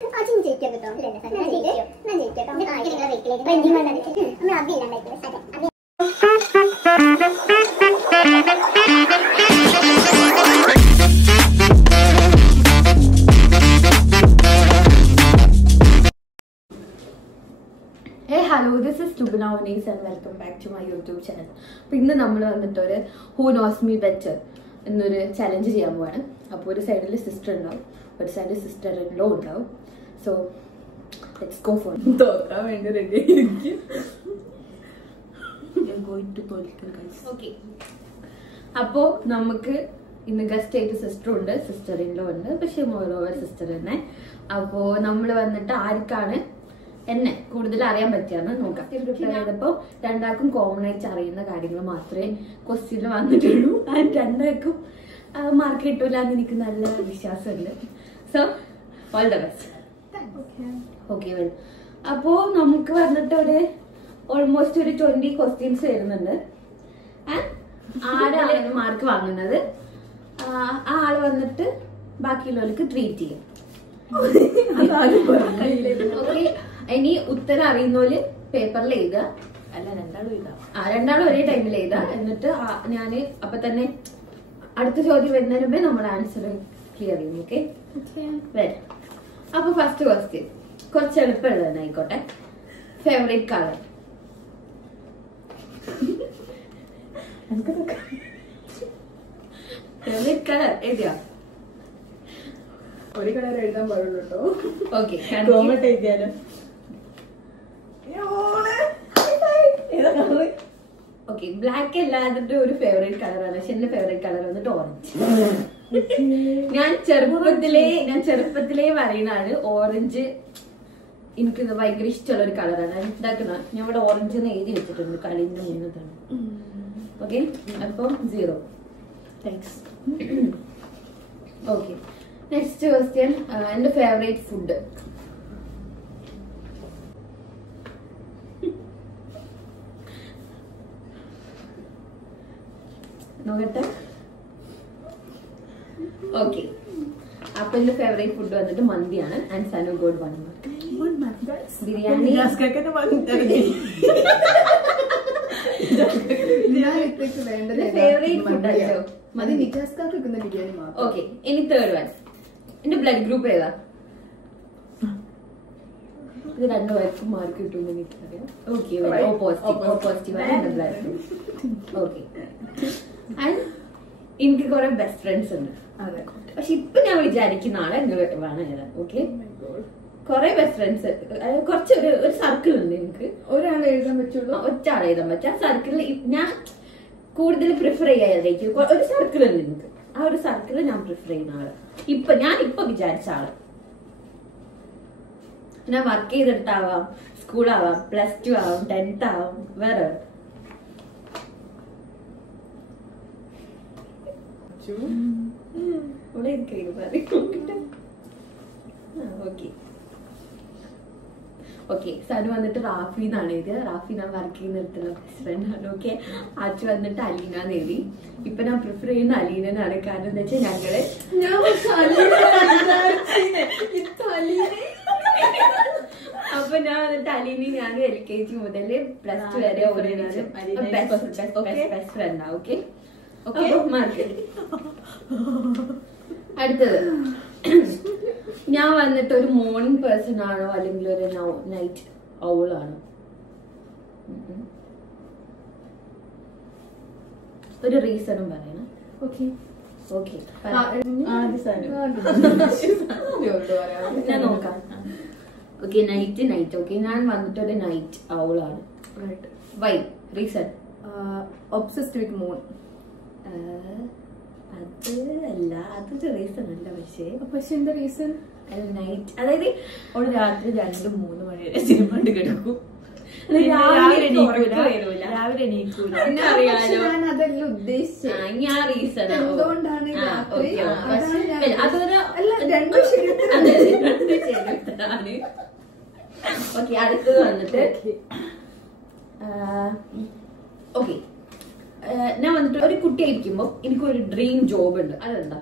Hey, hello, this is Lubna Onis and welcome back to my YouTube channel. Now we will Who Knows Me Better challenge. One side is sister in law, one side is sister in law. So let's go for it. You're going to political guys. Okay. Now we will guest sister in law, but she is sister in law. Now we will എന്നെ കൂടുതൽ അറിയാൻ പറ്റിയാണ് നോക്കാം. Prepare ചെയ്തപ്പോൾ രണ്ടാൾക്കും common ആയിട്ട് അറിയുന്ന കാര്യങ്ങൾ മാത്രമേ ക്വസ്റ്റ്യനിൽ വന്നിട്ടുള്ളൂ. ആൻഡ് രണ്ടാൾക്കും മാർക്ക് കിട്ടൂല എന്ന് എനിക്ക് നല്ല വിശ്വാസമുണ്ട്. So all the best. Okay well. അപ്പോൾ നമുക്ക് വന്നിട്ട് ഓൾമോസ്റ്റ് 20 ക്വസ്റ്റ്യൻസ് വരുന്നുണ്ട്. ആൻഡ് ആരാണ് മാർക്ക് വാങ്ങുന്നത് ആ ആള് വന്നിട്ട് ബാക്കിയുള്ളവർക്ക് ട്രീറ്റ് ചെയ്യും. ഓക്കെ. ഇനി ഉത്തരം അറിയുന്നോല് പേപ്പറിൽ എഴുതുക. അല്ല, രണ്ടാളും ഒരേ ടൈമിൽ എഴുതുക. എന്നിട്ട് ഞാന് അപ്പൊ തന്നെ അടുത്ത ചോദ്യം വരുന്നതിന് മുമ്പേ നമ്മുടെ ആൻസർ ക്ലിയർ ചെയ്യും. ഓക്കെ. വരാം. അപ്പൊ ഫസ്റ്റ് ക്വസ്റ്റ്യൻ കുറച്ച് എളുപ്പമുള്ളതെന്ന് ആയിക്കോട്ടെ. Favourite colour? ഫേവറേറ്റ് കളർ എഴുതിയാ? ഒരു കളർ എഴുതാൻ പാടുള്ളൂ കേട്ടോ. ഓക്കെ. എഴുതിയാലോ? ഓക്കെ. ബ്ലാക്ക് എല്ലാവരുടെ ഒരു ഫേവറേറ്റ് കളറാണ്. പക്ഷെ എന്റെ ഫേവറേറ്റ് കളർ വന്നിട്ട് ഓറഞ്ച്. ഞാൻ ചെറുപ്പത്തിലേ പറയുന്നതാണ് ഓറഞ്ച്. എനിക്ക് ഭയങ്കര ഇഷ്ടമുള്ള ഒരു കളറാണ്. ഇതാക്കുന്ന ഞാൻ ഇവിടെ ഓറഞ്ച് എന്ന് എഴുതി വെച്ചിട്ടുണ്ട് കളീന്റെ മുന്നത്താണ്. ഓക്കെ. അപ്പം 0. താങ്ക്സ്. ഓക്കെ. Next question. എന്റെ ഫേവറേറ്റ് ഫുഡ്? നോക്കട്ടെ. ഓക്കെ. അപ്പൊ എന്റെ ഫേവറേറ്റ് ഫുഡ് വന്നിട്ട് മന്തിയാണ്. And Sanu got 1 mark. Biryani favourite food അല്ലോ. ഓക്കെ. ഇനി തേർഡ് വൺ. എന്റെ ബ്ലഡ് ഗ്രൂപ്പ് ഏതാ? ഇത് രണ്ടുപേർക്കും മാർക്ക് കിട്ടുമെന്ന് എനിക്കറിയാം. ഓക്കെ. പോസിറ്റീവ് ആണ് എന്റെ ബ്ലഡ് ഗ്രൂപ്പ്. ഓക്കെ. ആൻഡ് എനിക്ക് കുറെ ബെസ്റ്റ് ഫ്രണ്ട്സ് ഉണ്ട്. പക്ഷെ ഇപ്പൊ ഞാൻ വിചാരിക്കുന്ന ആളെ നിങ്ങൾ വേണം എഴുതാൻ. ഓക്കെ. കുറെ ബെസ്റ്റ് ഫ്രണ്ട്സ്, കുറച്ച് ഒരു സർക്കിൾ ഉണ്ട് എനിക്ക്. ഒരാളെ എഴുതാൻ പറ്റുള്ളൂ, ഒറ്റാളെ എഴുതാൻ പറ്റും. ആ സർക്കിളിൽ ഞാൻ കൂടുതൽ പ്രിഫർ ചെയ്യാതിരിക്കും. ഒരു സർക്കിൾ ഉണ്ട് എനിക്ക്. ആ ഒരു സർക്കിളിൽ ഞാൻ പ്രിഫർ ചെയ്യുന്ന ആള് ഞാൻ ഇപ്പൊ വിചാരിച്ച ആള്. ഞാൻ വർക്ക് ചെയ്തിട്ടാവാം, സ്കൂളാവാം, +2 ആവാം, 10th ആവാം, വേറെ ഓക്കെ. സനു വന്നിട്ട് റാഫി എന്നാണ് എഴുതിയത്. റാഫി ഞാൻ വർക്ക് ചെയ്യുന്നിടത്തുള്ള ബെസ്റ്റ് ഫ്രണ്ട് ആണ്. ഓക്കെ. അച്ചു വന്നിട്ട് അലീന എന്ന് എഴുതി. ഇപ്പൊ ഞാൻ പ്രിഫർ ചെയ്യുന്ന അലീനാണ്. കാരണം എന്താ വെച്ചാൽ അപ്പൊ ഞാൻ വന്നിട്ട് അലീനെ ഞാൻ LKG മുതൽ +2 വരെ ബെസ്റ്റ് ഫ്രണ്ടാ. ഓക്കെ. മാർക്ക്. അടുത്തത്. ഞാൻ വന്നിട്ട് ഒരു മോർണിംഗ് പേഴ്സൺ ആണോ അല്ലെങ്കിൽ ഒരു നൈറ്റ് ഔൾ ആണോ? ഒരു റീസണും പറയണം. ഓക്കെ. ഓക്കെ. ഞാൻ നോക്കാം. ഓക്കെ. നൈറ്റ്. ഓക്കെ. ഞാൻ വന്നിട്ട് ഒരു നൈറ്റ് ഔൾ ആണ്. Why? Reason? Obsessed with moon. അതല്ല, അതൊരു റീസൺ അല്ല. പക്ഷെ എന്താ റീസൺ? നൈറ്റ്, അതായത് ഒരു രാത്രി 2-3 മണി വരെ സിനിമ കണ്ട് കിടക്കും. രാവിലെ എണീക്കൂല. അതല്ല ഉദ്ദേശിച്ചത്. ഞാൻ റീസൺ എന്തുകൊണ്ടാണ് അതൊരു ഓക്കെ. അടുത്തത് വന്നിട്ട് ഓക്കെ. ഞാൻ വന്നിട്ട് ഒരു കുട്ടിയായിരിക്കുമ്പോ എനിക്കൊരു ഡ്രീം ജോബ് ഉണ്ട്. അതെന്താ?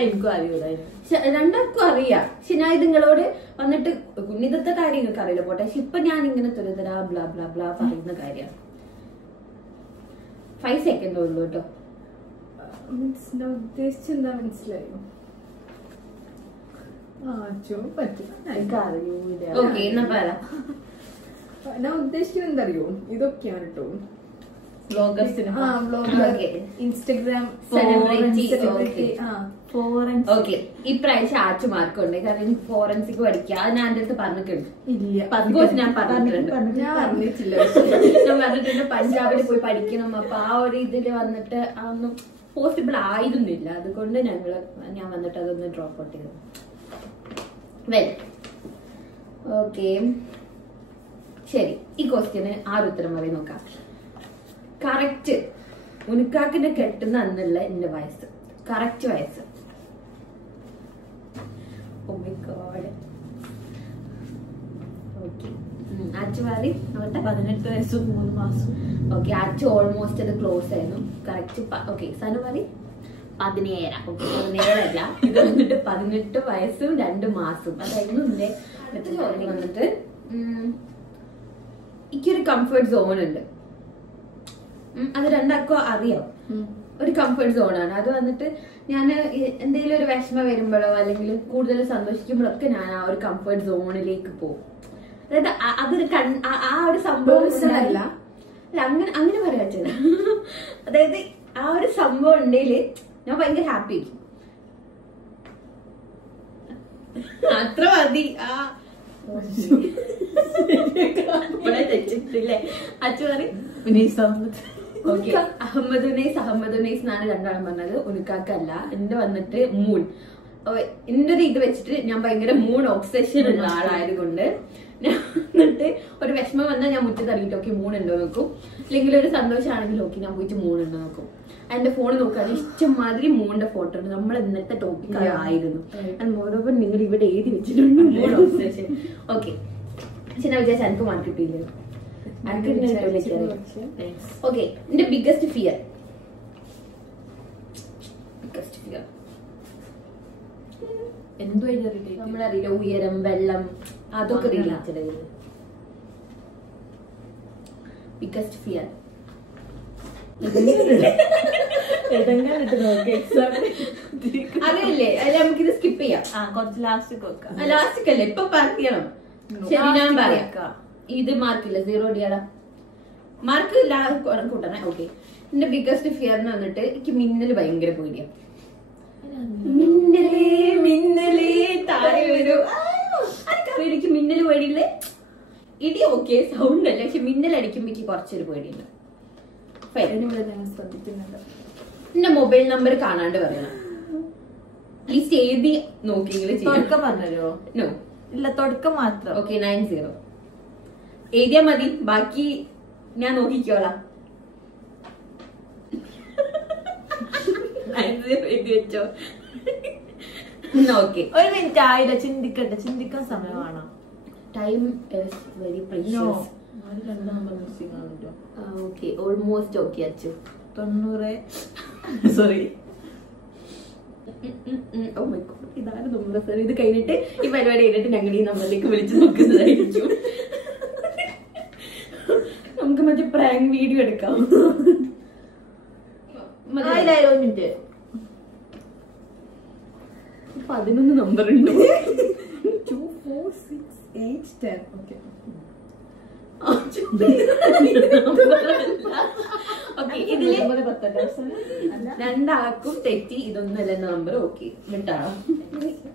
എനിക്കും അറിയൂല. രണ്ടാർക്കും അറിയാം. പക്ഷെ ഞാൻ ഇത് നിങ്ങളോട് വന്നിട്ട് കുഞ്ഞിതത്തെ കാര്യം നിങ്ങൾക്ക് അറിയില്ല പോട്ടെ. പക്ഷെ ഇപ്പൊ ഞാൻ ഇങ്ങനെ തുരിതരാ ബ്ലാ ബ്ലാ ബ്ലാ പറയുന്ന കാര്യമാണ്. 5 സെക്കൻഡ് ഉള്ളൂ കേട്ടോ. ഉദ്ദേശിച്ചെന്താ മനസ്സിലായോ? ഓക്കെ എന്നാ പറ. ഞാൻ ഉദ്ദേശിക്കുന്നത് എന്തറിയോ, ഇതൊക്കെയാണ് കേട്ടോ. Instagram okay. ഇപ്രാവശ്യം ആച്ചു മാർക്കുണ്ട്. കാരണം എനിക്ക് ഫോറൻസിക് പഠിക്കുക. അത് ഞാൻ എന്റെ അടുത്ത് പറഞ്ഞിട്ടുണ്ട്. ഞാൻ പറഞ്ഞിട്ടുണ്ട്. ഞാൻ പറഞ്ഞിട്ടുണ്ട് പഞ്ചാബിൽ പോയി പഠിക്കണം. അപ്പൊ ആ ഒരു ഇതില് വന്നിട്ട് അതൊന്നും പോസിബിൾ ആയിരുന്നില്ല. അതുകൊണ്ട് ഞാൻ വന്നിട്ട് അതൊന്ന് ഡ്രോപ്പ് ഔട്ട് ചെയ്തു. ഓക്കെ ശരി. ഈ ക്വസ്റ്റ്യന് 6 ഉത്തരം പറയും നോക്കാം. കറക്റ്റ് ഉനുക്കാക്കിനെ കെട്ടുന്ന അന്നുള്ള എന്റെ വയസ്സ്. കറക്റ്റ് വയസ്സ്. Oh my god. Okay Achu മാറി അവരുടെ 18 വയസ്സും 3 മാസം. ഓക്കെ അച്ചു ഓൾമോസ്റ്റ് അത് ക്ലോസ് ആയിരുന്നു. കറക്റ്റ്. ഓക്കെ സനു മാറി 17. ഓക്കെ 17 ഇത് വന്നിട്ട് 18 വയസ്സും 2 മാസവും. അതായിരുന്നു എന്റെ വന്നിട്ട്. എനിക്കൊരു കംഫർട്ട് സോൺ ഉണ്ട്. അത് രണ്ടാൾക്കും അറിയാം. ഒരു കംഫർട്ട് സോണാണ് അത്. വന്നിട്ട് ഞാൻ എന്തെങ്കിലും ഒരു വിഷമം വരുമ്പോഴോ അല്ലെങ്കിൽ കൂടുതൽ സന്തോഷിക്കുമ്പോഴൊക്കെ ഞാൻ ആ ഒരു കംഫർട്ട് സോണിലേക്ക് പോകും. അതായത് അതൊരു ആ ഒരു സംഭവം അല്ല അങ്ങനെ പറയാ. അതായത് ആ ഒരു സംഭവം ഉണ്ടെങ്കിൽ ഞാൻ ഭയങ്കര ഹാപ്പി ആയിരിക്കും. അത്ര മതി. തെറ്റിട്ടില്ലേ അച്ചു പറ. അഹമ്മദ് ഉനൈസ് എന്നാണ് രണ്ടാളും പറഞ്ഞത്. ഉനുക്കാക്കല്ല. എന്റെ വന്നിട്ട് മൂൺ. എന്റെ ഒരു ഇത് വെച്ചിട്ട് ഞാൻ ഭയങ്കര മൂൺ ഒബ്സെഷൻ ഉള്ള ആളായത് കൊണ്ട് ഞാൻ വന്നിട്ട് ഒരു വിഷമം വന്നാൽ ഞാൻ മുറ്റത്തിറങ്ങിയിട്ട് ഓക്കെ മൂൺ ഉണ്ടോ നോക്കും. അല്ലെങ്കിൽ ഒരു സന്തോഷമാണെങ്കിൽ ഓക്കെ ഞാൻ പോയിട്ട് മൂൺ ഉണ്ടോ നോക്കും. എന്റെ ഫോൺ നോക്കാൻ ഇഷ്ടംമാതിരി മൂണിന്റെ ഫോട്ടോ ഉണ്ട്. നമ്മൾ ഇന്നത്തെ ടോപ്പിക് ആയിരുന്നു. മോറോവർ നിങ്ങൾ ഇവിടെ എഴുതി വെച്ചിട്ടുണ്ട് മൂൺ ഒബ്സെഷൻ. ഓക്കെ പക്ഷെ ഞാൻ വിചാരിച്ച എനിക്ക് മാർക്ക് കിട്ടിയില്ല. ഓക്കെ എന്റെ ബിഗ്ഗസ്റ്റ് ഫിയർ നമ്മളറിയില്ല. ഉയരം, വെള്ളം, അതൊക്കെ റിലേറ്റഡ് ആയിരുന്നു. ബിഗ്ഗസ്റ്റ് ഫിയർ അറിയില്ലേ? അല്ല നമുക്കിത് സ്കിപ്പ് ചെയ്യാം. കുറച്ച് ലാസ്റ്റ് അല്ലേ ഇപ്പൊ പറയണം. ശരി ഞാൻ പറയാം. ഇത് മാർക്കില്ല 0 അടിയാടാ. മാർക്ക് കൂട്ടണേ. ഓക്കെ എന്റെ ബിഗ്ഗസ്റ്റ് ഫിയർ എന്ന് വന്നിട്ട് എനിക്ക് മിന്നല് ഭയങ്കര പേടിയാ. മിന്നലേ താഴെ വരൂ. എനിക്ക് മിന്നല് പേടിയില്ലേ? ഇടി ഓക്കെ സൗണ്ട് അല്ല. പക്ഷെ മിന്നൽ അടിക്കുമ്പോ എനിക്ക് കുറച്ചൊരു പേടിയുണ്ട്. എന്റെ മൊബൈൽ നമ്പർ കാണാണ്ട് പറയണം. ലിസ്റ്റ് എഴുതി നോക്കിയെങ്കിലും പറഞ്ഞോ? നോ ഇല്ല തുടക്കം മാത്രം. ഓക്കെ 90 എഴുതിയാ മതി. ബാക്കി ഞാൻ നോക്കിക്കോളാം. 90 എഴുതി വെച്ചോ. ഓക്കെ ഒരു മിനിറ്റ് ആയിരം ചിന്തിക്കാൻ സമയമാണോ? Time is very precious. Okay almost okay Achu. 90 sorry. Oh my god ഇതാണ് നമ്മുടെ സാർ. ഇത് കഴിഞ്ഞിട്ട് ഈ പരിപാടി കഴിഞ്ഞിട്ട് ഞങ്ങൾ ഈ നമ്പറിലേക്ക് വിളിച്ചു നോക്കുന്നതായിരിക്കും. നമുക്ക് മറ്റേ പ്രാങ്ക് വീഡിയോ എടുക്കാം. 11 നമ്പർ ഉണ്ട്. 2 4 6 8 10. ഓക്കെ ഇതില് രണ്ടാൾക്കും തെറ്റി. ഇതൊന്നല്ല നമ്പർ. ഓക്കെ വിട്ടാണോ?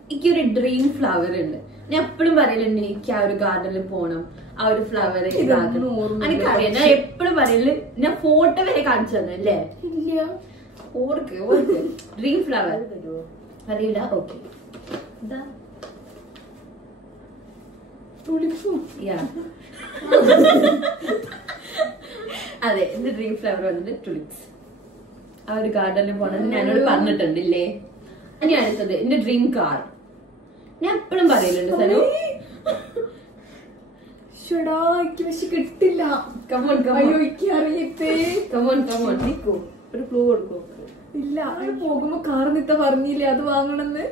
എനിക്കൊരു ഡ്രീം ഫ്ലവർ ഉണ്ട്. ഞാൻ എപ്പോഴും പറയലുണ്ട് എനിക്ക് ആ ഒരു ഗാർഡനിൽ പോണം, ആ ഒരു ഫ്ലവർ എനിക്കറിയാം. ഞാൻ എപ്പോഴും പറയല്. ഞാൻ ഫോട്ടോ വരെ കാണിച്ചു തന്നല്ലേ? ഓർക്ക് ഡ്രീം ഫ്ലവർ അറിയില്ല. ഓക്കെ അതെ എന്റെ ഡ്രീം ഫ്ലവർ വന്നിട്ട് ടുലിപ്സ്. ആ ഒരു ഗാർഡനിൽ പോണെന്ന് ഞാനോട് പറഞ്ഞിട്ടുണ്ടില്ലേ? ഇനി അടുത്തത് എന്റെ ഡ്രീം കാർ. ഞാൻ എപ്പോഴും പറയലുണ്ട് സനു. കിട്ടില്ല. കമോൺ കമോൺ അറിയത്തേ. കമോൺ കമോൺ ഒരു ക്ലൂ കൊടുക്കും. ഇല്ല പോകുമ്പോ കാർ നിത്ത പറഞ്ഞില്ലേ അത് വാങ്ങണമെന്ന്.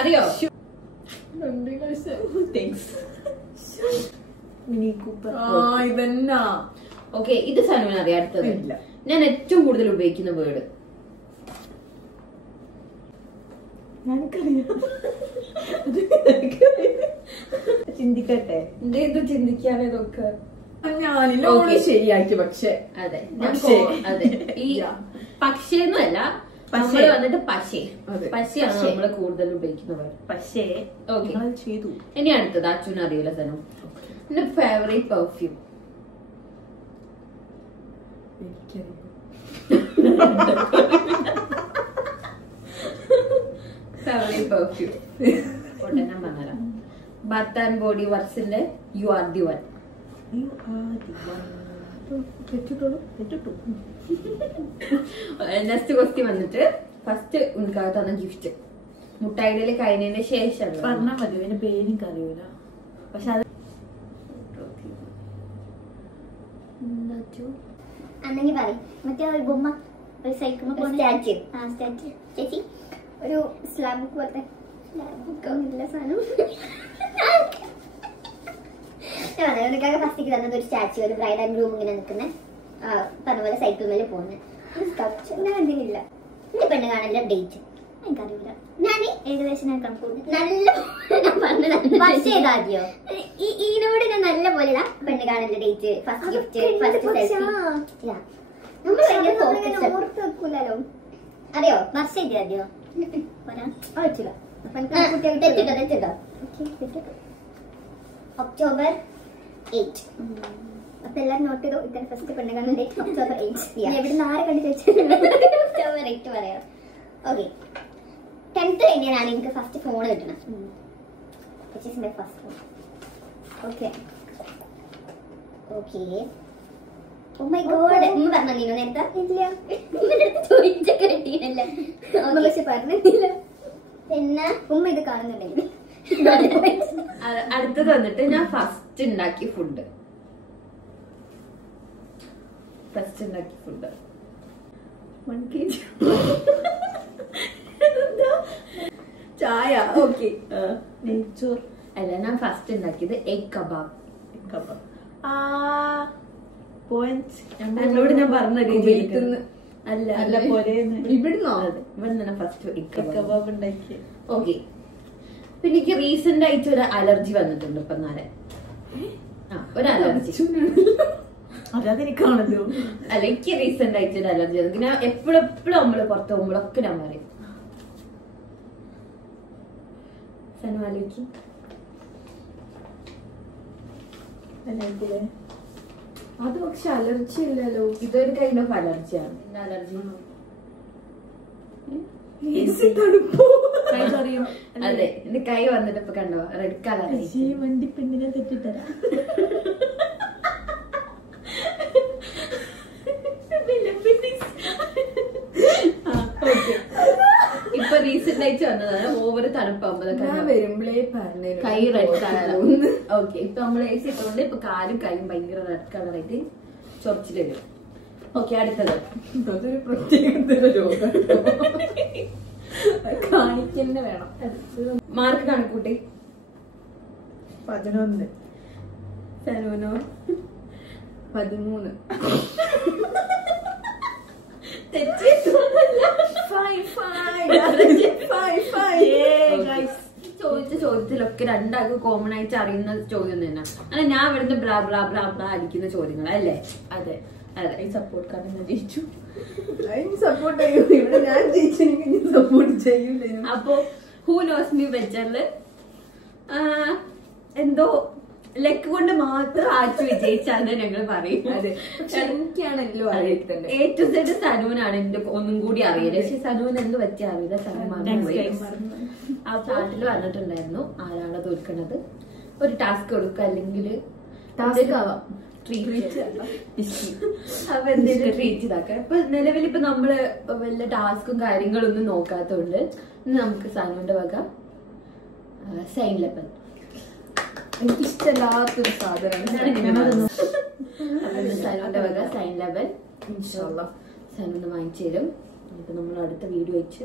അറിയോ? Mini Cooper. ഇതെന്നാ? ഓക്കെ, ഇത് സനുവിന് അറിയാം. അടുത്തത് ഞാൻ ഏറ്റവും കൂടുതൽ ഉപയോഗിക്കുന്ന വേർഡ്. ചിന്തിക്കട്ടെ. ഇത് ചിന്തിക്കാതെ ഇതൊക്കെ ഞാനില്ല ശരിയാക്കി. പക്ഷെ അതെ അതെ ഈ പക്ഷേന്നല്ല നമ്മള് വന്നിട്ട് പശയാണ് നമ്മള് കൂടുതൽ ഉപയോഗിക്കുന്ന വേർഡ്. പക്ഷേ ഓക്കെ, ചെയ്തു. ഇനി അടുത്തത് അച്ഛനും അറിയില്ല സനു. എന്റെ ഫേവറേറ്റ് പെർഫ്യൂം. ഫേവറേറ്റ് പെർഫ്യൂം ഞാൻ പറഞ്ഞുതരാം. ബാത്ത് ആൻഡ് ബോഡി വർക്സിന്റെ you are the one. Next question വന്നിട്ട് ഫസ്റ്റ് ഉനക്കാ തന്ന ഗിഫ്റ്റ് മുട്ടായിടയില് കഴിഞ്ഞതിന് ശേഷം പറഞ്ഞാൽ മതി. എന്റെ പേരെനിക്ക് അറിയൂല. പക്ഷെ അത് അന്നെങ്കിൽ പറയും. മറ്റേ ഒരു ബൊമ്മ, ഒരു സൈക്കിൾ സ്റ്റാച്യു. സ്റ്റാച്യു ചേച്ചി ഒരു സ്ലാബ് ബുക്ക് പോലത്തെ ഇല്ല സാധനം. ഉനക്കാകെ ഫസ്റ്റ് തന്നത് ഒരു സ്റ്റാച്യു, ഒരു ബ്രൈഡ് ആൻഡ് ഗ്രൂം ഇങ്ങനെ നിൽക്കുന്ന പറഞ്ഞ പോലെ സൈക്കിൾ മേലെ പോകുന്നത്. ഞാൻ കണ്ടില്ല. എന്റെ പെണ്ണ് കാണാനുള്ള ഡേറ്റ് എനിക്കറിയില്ല. ഞാൻ ഏകദേശം ഞാൻ കണക്കൂടുന്നു. നല്ല പക്ഷേ ഏതാദ്യോ ഈനോട് ഞാൻ നല്ല പോലെ പെണ്ണ് കാണുന്ന ഡേറ്റ്, ഫസ്റ്റ് ഗിഫ്റ്റ്, ഫസ്റ്റ് ഓർത്ത് വെക്കൂലോ. അറിയോ? വർഷം ഇത് ആദ്യോ അറിയിച്ചില്ല. തെറ്റിട്ടോ October 8. അപ്പൊ എല്ലാരും നോട്ട് ചെയ്തോ. ഇത്ര ഫസ്റ്റ് പെണ്ണ് കാണുന്ന ഡേറ്റ് October 8. എവിടുന്ന് ആരെ കണ്ടു ചോദിച്ചാൽ October 8 പറയാം. ഓക്കെ, 10th കഴിഞ്ഞാലാണ് എനിക്ക് ഫസ്റ്റ് ഫോൺ കിട്ടണം. Which is my first phone. Okay. Oh my god. ഉമ്മ പറഞ്ഞിരുന്നോ നേരത്തെ? ഇല്ല, ചോദിച്ച കേട്ടില്ല. പക്ഷെ പറഞ്ഞില്ല. പിന്നെ ഉമ്മ ഇത് കാണുന്നുണ്ടെങ്കിൽ അടുത്തത് വന്നിട്ട് ഞാൻ ഫസ്റ്റ് ഉണ്ടാക്കിയ ഫുഡ്. ചായ. ഓക്കെ, നെയ്ച്ചോർ അല്ല, ഞാൻ ഫസ്റ്റ് ഉണ്ടാക്കിയത് എഗ് കബാബ്. എന്നോട് ഞാൻ പറഞ്ഞ രീതിയിൽ അല്ല അല്ല പോലെ ഇവിടുന്നോ? ഇവിടെ ഫസ്റ്റ് എഗ് കബാബ് ഉണ്ടാക്കി. ഓക്കെ, പിന്നെ എനിക്ക് റീസെന്റ് ആയിട്ട് ഒരു അലർജി വന്നിട്ടുണ്ട്. ഇപ്പൊ നാളെ ഒരു അലർജി. അതെനിക്കാണല്ലോ. അല്ല, എനിക്ക് റീസെന്റ് ആയിട്ട് ഒരു അലർജി വന്നു. ഞാൻ എപ്പോഴും നമ്മള് പുറത്ത് പോകുമ്പോഴൊക്കെ ഞാൻ പറയും സനുവാലേക്ക് അത്. പക്ഷെ അലർജി ഇല്ലല്ലോ. ഇതൊരു കൈൻഡ് ഓഫ് അലർജിയാണ്. അലർജി അതെ, എന്റെ കൈ വന്നിട്ട് ഇപ്പൊ കണ്ടോ റെഡ് കളർ. വണ്ടി പെണ്ണിനെ തെറ്റിട്ടരാ. ഇപ്പൊ റീസെന്റ് ആയിട്ട് വന്നതാണ്. ഓവർ തണുപ്പാകുമ്പോ വരുമ്പളേ പറഞ്ഞു കൈ റെഡ് കളർ. ഓക്കെ, ഇപ്പൊ നമ്മള് AC ഇട്ടുകൊണ്ട് ഇപ്പൊ കാലും കൈയും ഭയങ്കര റെഡ് കളറായിട്ട് ചൊറിച്ചിട്ട് വരും. ഓക്കെ, അടുത്തത് അതൊരു പ്രത്യേക രോഗം കാണിക്കന്നെ വേണം. മാർക്ക് കണക്കൂട്ടി. 11. സനുവിനോ? 13. ചോദിച്ച ചോദ്യത്തിലൊക്കെ രണ്ടാൾക്ക് കോമൺ ആയിട്ട് അറിയുന്ന ചോദ്യം തന്നെ. അങ്ങനെ ഞാൻ ഇവിടുന്ന് ബ്ലാ ബ്ലാ ബ്ലാ ബ്ലാ അടിക്കുന്ന ചോദ്യങ്ങൾ അല്ലേ? അതെ അതെ. സപ്പോർട്ട് കാരണം ഞാൻ ജയിച്ചു. സപ്പോർട്ട് ചെയ്യും. ഇവിടെ ഞാൻ ജയിച്ചെനിക്ക് സപ്പോർട്ട് ചെയ്യൂല. അപ്പൊ ഹൂ നോസ് മീ ബെറ്ററില് എന്തോ ലക്ക് കൊണ്ട് മാത്രം ആച്ചു വിജയിച്ചാന്ന് ഞങ്ങൾ പറയും. എനിക്കാണല്ലോ അറിയത്തില്ല. A to Z സനുവിനാണ് എന്റെ ഒന്നും കൂടി അറിയില്ല. പക്ഷെ സനുവിന് എന്ത് പറ്റിയ അറിയില്ല. ആ ചാട്ടില് വന്നിട്ടുണ്ടായിരുന്നു ആരാണ് തോൽക്കണത്. ഒരു ടാസ്ക് കൊടുക്കുക, അല്ലെങ്കിൽ ടാസ്ക് ആവാം, അപ്പൊ എന്തെങ്കിലും ട്രീറ്റ് ഇതാക്കാം. ഇപ്പൊ നിലവിൽ ഇപ്പൊ നമ്മള് വല്ല ടാസ്കും കാര്യങ്ങളൊന്നും നോക്കാത്തോണ്ട് നമുക്ക് സനുവിന്റെ വക സൈൻ ലെവൽ. എനിക്കിഷ്ടമല്ലാത്തൊരു സാധനമാണ്. സൈനുന്റെ വക സൈൻ ലെവൽ സൈനൊന്ന് വാങ്ങിച്ചു തരും. എന്നിട്ട് നമ്മൾ അടുത്ത വീഡിയോ വെച്ച്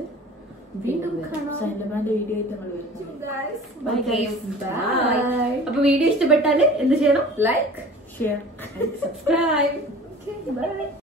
വീണ്ടും സൈൻ ലെവലിന്റെ വീഡിയോ ആയിട്ട് നമ്മൾ വരും. അപ്പൊ വീഡിയോ ഇഷ്ടപ്പെട്ടാല് എന്ത് ചെയ്യണം? Like, share, subscribe. ബൈ.